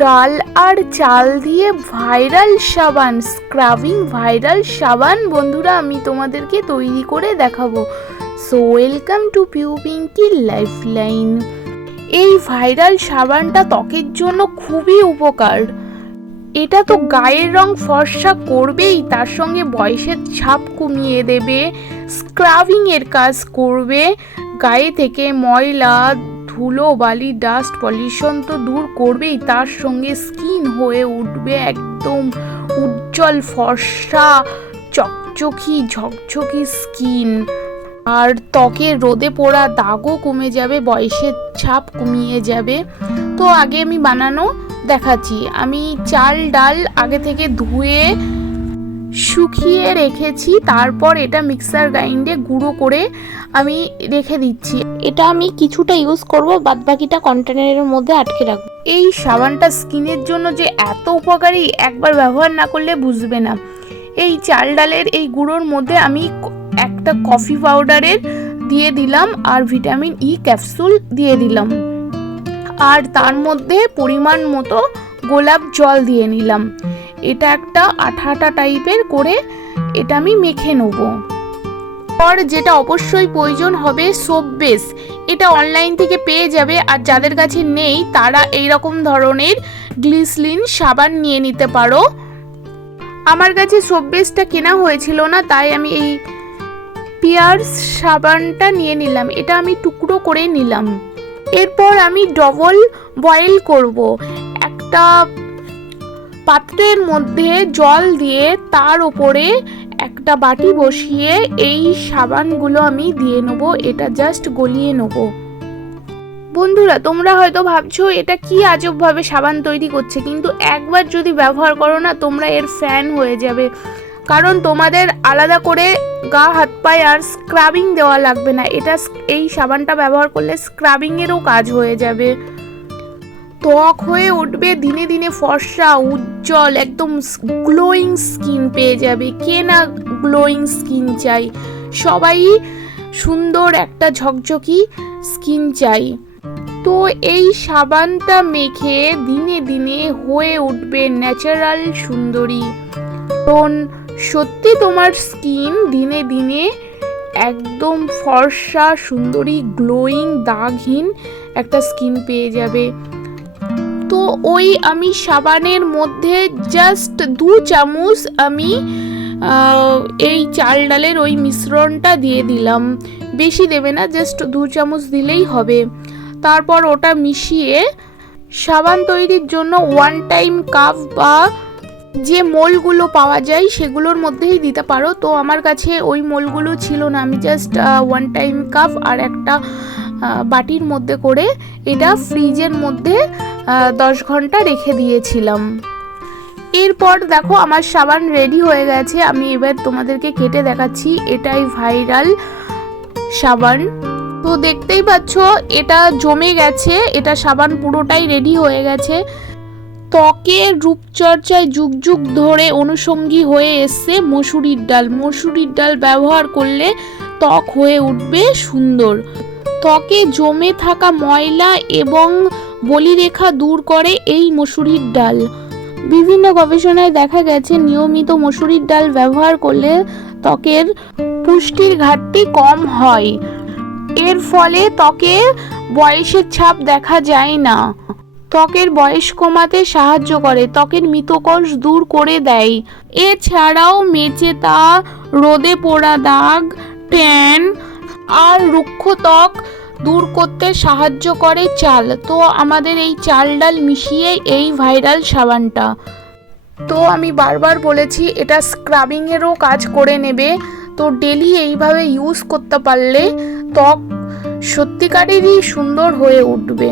ডাল আর চাল দিয়ে ভাইরাল সাবান, স্ক্রাবিং ভাইরাল সাবান বন্ধুরা আমি তোমাদেরকে তৈরি করে দেখাবো। So welcome to Piu Pinky Lifeline. এই ভাইরাল সাবানটা ত্বকের জন্য খুবই উপকার। এটা তো গায়ের রং ফর্সা করবেই, তার সঙ্গে বয়সের ছাপ কমিয়ে দেবে, স্ক্রাবিং এর কাজ করবে, গায়ে থেকে ময়লা ধুলো বালি ডাস্ট পলিউশন তো দূর করবেই, তার সঙ্গে স্কিন হয়ে উঠবে একদম উজ্জ্বল ফর্সা চকচকি ঝকঝকি স্কিন। আর ত্বকে রোদে পোড়া দাগও কমে যাবে, বয়সের ছাপ কমিয়ে যাবে। তো আগে আমি বানানো দেখাচ্ছি। আমি চাল ডাল আগে থেকে ধুয়ে শুকিয়ে রেখেছি, তারপর এটা মিক্সার গ্রাইন্ডে গুঁড়ো করে আমি রেখে দিচ্ছি। এটা আমি কিছুটা ইউজ করব, বাদবাকিটা কন্টেনারের মধ্যে আটকে রাখবো। এই সাবানটা স্কিনের জন্য যে এত উপকারী একবার ব্যবহার না করলে বুঝবে না। এই চাল ডালের এই গুঁড়োর মধ্যে আমি একটা কফি পাউডারের দিয়ে দিলাম আর ভিটামিন ই ক্যাপসুল দিয়ে দিলাম, আর তার মধ্যে পরিমাণ মতো গোলাপ জল দিয়ে নিলাম। এটা একটা আঠা আঠা টাইপের করে এটা আমি মেখে নেব। আর যেটা অবশ্যই প্রয়োজন হবে সোপ বেস, এটা অনলাইন থেকে পেয়ে যাবে, আর যাদের কাছে নেই তারা এই রকম ধরনের গ্লিসলিন সাবান নিয়ে নিতে পারো। আমার কাছে সোপ বেসটা কেনা হয়েছিল না, তাই আমি এই পিয়ার্স সাবানটা নিয়ে নিলাম। এটা আমি টুকরো করে নিলাম। এরপর আমি ডবল বয়েল করব। একটা পাত্রের মধ্যে জল দিয়ে তার উপরে একটা বাটি বসিয়ে এই সাবানগুলো আমি দিয়ে নেব। এটা জাস্ট গলিয়ে নেব। বন্ধুরা তোমরা হয়তো ভাবছো এটা কি আজবভাবে সাবান তৈরি করছে, কিন্তু একবার যদি ব্যবহার করো না তোমরা এর ফ্যান হয়ে যাবে। কারণ তোমাদের আলাদা করে গা হাত পায়ে আর স্ক্রাবিং দেওয়া লাগবে না। এই সাবানটা ব্যবহার করলে স্ক্রাবিংয়েরও কাজ হয়ে যাবে। ত্বক হয়ে উঠবে দিনে দিনে ফর্সা উজ্জ্বল, একদম গ্লোয়িং স্কিন পেয়ে যাবে। কে না গ্লোয়িং স্কিন চাই? সবাই সুন্দর একটা ঝকঝকি স্কিন চাই। তো এই সাবানটা মেখে দিনে দিনে হয়ে উঠবে ন্যাচারাল সুন্দরী। কারণ সত্যি তোমার স্কিন দিনে দিনে একদম ফর্সা সুন্দরী গ্লোয়িং দাগহীন একটা স্কিন পেয়ে যাবে। তো ওই আমি সাবানের মধ্যে জাস্ট 2 চামচ আমি এই চাল ডালের ওই মিশ্রণটা দিয়ে দিলাম। বেশি দেবে না, জাস্ট 2 চামচ দিলেই হবে। তারপর ওটা মিশিয়ে সাবান তৈরির জন্য 1 টাইম কাপ বা যে মোলগুলো পাওয়া যায় সেগুলোর মধ্যেই দিতে পারো। তো আমার কাছে ওই মোলগুলো ছিল না, আমি জাস্ট 1 টাইম কাপ আর একটা বাটির মধ্যে করে এটা ফ্রিজের মধ্যে 10 ঘন্টা রেখে দিয়েছিলাম। এরপর দেখো আমার সাবান রেডি হয়ে গেছে। আমি এবার তোমাদেরকে কেটে দেখাচ্ছি। এটাই ভাইরাল সাবান। তো দেখতেই পাচ্ছ এটা জমে গেছে, এটা সাবান পুরোটাই রেডি হয়ে গেছে। ত্বকের রূপচর্চায় যুগ যুগ ধরে অনুষঙ্গী হয়ে এসছে মসুরির ডাল। মসুরির ডাল ব্যবহার করলে ত্বক হয়ে উঠবে সুন্দর। ত্বকে জমে থাকা ময়লা এবং বলিরেখা দূর করে এই মসুরির ডাল। বিভিন্ন গবেষণায় দেখা গেছে নিয়মিত মসুরির ডাল ব্যবহার করলে ত্বকের পুষ্টির ঘাটতি কম হয়। এর ফলে ত্বকে বয়সের ছাপ দেখা যায় না। ত্বকের বয়স কমাতে সাহায্য করে, ত্বকের মৃতকোষ দূর করে দেয়। এছাড়াও মেচেতা, রোদে পোড়া দাগ, ট্যান আর রুক্ষ ত্বক দূর করতে সাহায্য করে চাল। তো আমাদের এই চাল ডাল মিশিয়ে এই ভাইরাল সাবানটা, তো আমি বারবার বলেছি এটা স্ক্রাবিংয়েরও কাজ করে নেবে। তো ডেলি এইভাবে ইউজ করতে পারলে ত্বক সত্যিকারেরই সুন্দর হয়ে উঠবে।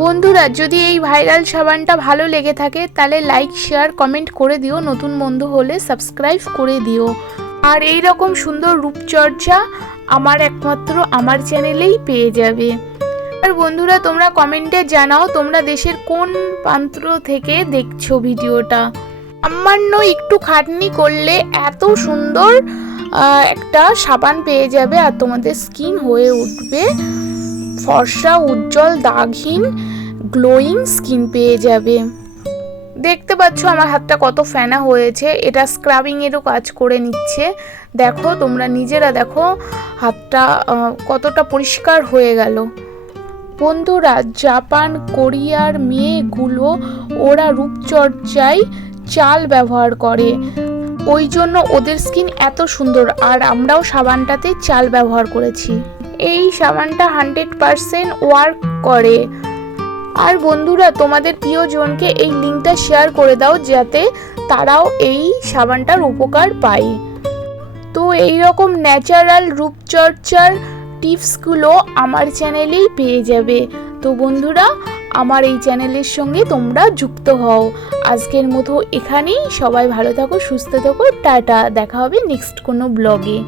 বন্ধুরা যদি এই ভাইরাল সাবানটা ভালো লেগে থাকে তাহলে লাইক শেয়ার কমেন্ট করে দিও, নতুন বন্ধু হলে সাবস্ক্রাইব করে দিও। আর এই রকম সুন্দর রূপচর্চা একমাত্র আমার চ্যানেলেই পেয়ে যাবে। আর বন্ধুরা তোমরা কমেন্টে জানাও তোমরা দেশের কোন প্রান্ত থেকে দেখছো ভিডিওটা। সামান্য একটু খাটনি করলে এত সুন্দর একটা সাবান পেয়ে যাবে, আর তোমাদের স্কিন হয়ে উঠবে ফর্সা উজ্জ্বল দাগহীন গ্লোয়িং স্কিন পেয়ে যাবে। দেখতে পাচ্ছ আমার হাতটা কত ফেনা হয়েছে, এটা স্ক্রাবিংয়েরও কাজ করে নিচ্ছে। দেখো তোমরা নিজেরা দেখো হাতটা কতটা পরিষ্কার হয়ে গেল। বন্ধুরা, জাপান কোরিয়ার মেয়েগুলো ওরা রূপচর্চায় চাল ব্যবহার করে, ওই জন্য ওদের স্কিন এত সুন্দর। আর আমরাও সাবানটাতে চাল ব্যবহার করেছি। এই সাবানটা 100% ওয়ার্ক করে। আর বন্ধুরা, তোমাদের প্রিয়জনকে এই লিঙ্কটা শেয়ার করে দাও যাতে তারাও এই সাবানটার উপকার পায়। তো এই রকম ন্যাচারাল রূপচর্চার টিপসগুলো আমার চ্যানেলেই পেয়ে যাবে। তো বন্ধুরা, আমার এই চ্যানেলের সঙ্গে তোমরা যুক্ত হও। আজকের মতো এখানেই। সবাই ভালো থাকো, সুস্থ থাকো, টাটা। দেখা হবে নেক্সট কোনো ব্লগে।